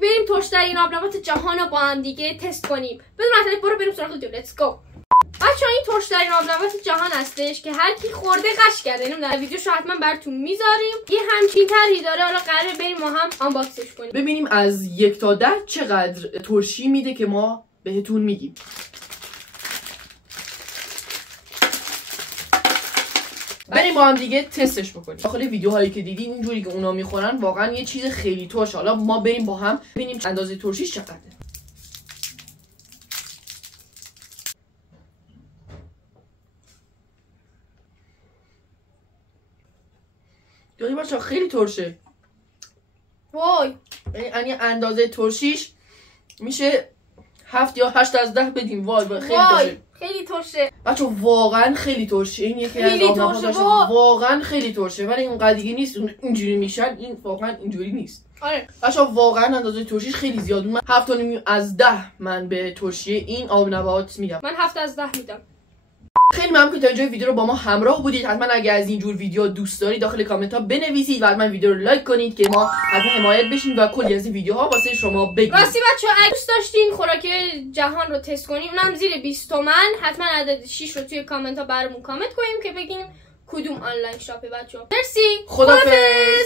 بریم ترش‌ترین آبنبات جهان رو با هم دیگه تست کنیم. بدون مطلب بریم سراغ ویدیو. لیتس گو. بچه‌ها این ترش‌ترین آبنبات جهان هستش که هر کی خورده قش کرده. نمیدونم ویدیوشو حتما براتون میذاریم. یه همچین طرحی داره. حالا قراره بریم ما هم آنباکسش کنیم. ببینیم از 1 تا 10 چقدر ترشی میده که ما بهتون میگیم. بریم با هم دیگه تستش بکنیم. داخل ویدیوهایی که دیدین اینجوری که اونا میخورن واقعا یه چیز خیلی ترشه. حالا ما بریم با هم ببینیم اندازه ترشیش چقدره. یعنی بچه‌ها خیلی ترشه. وای. یعنی اندازه ترشیش میشه 7 یا 8 از 10 بدیم. وای خیلی ترشه. خیلی ترشه. بچه واقعا خیلی ترشه. این یکی از آبنباتاشه واقعا خیلی ترشه. ولی اون قدیگه نیست اینجوری میشن. این واقعا اینجوری نیست. آره. بچه واقعا اندازه ترشیش خیلی زیاد. من 7.5 از 10 من به ترشی این آبنبات میدم. من 7 از 10 میدم. خیلی ممنون که تا اینجای ویدیو رو با ما همراه بودید. حتما اگر از این جور ویدیو دوست دارید داخل کامنت ها بنویسید و حتما ویدیو رو لایک کنید که ما حتما حمایت بشیم و کلی از این ویدیوها واسه شما بگیریم. راستی بچه‌ها اگه دوست داشتین خوراک جهان رو تست کنیم اونم زیر 20 تومن حتما عدد 6 رو توی کامنت ها برامون کامنت کنیم که بگیم کدوم آنلاین شاپه بچه‌ها. مرسی. خدافظ.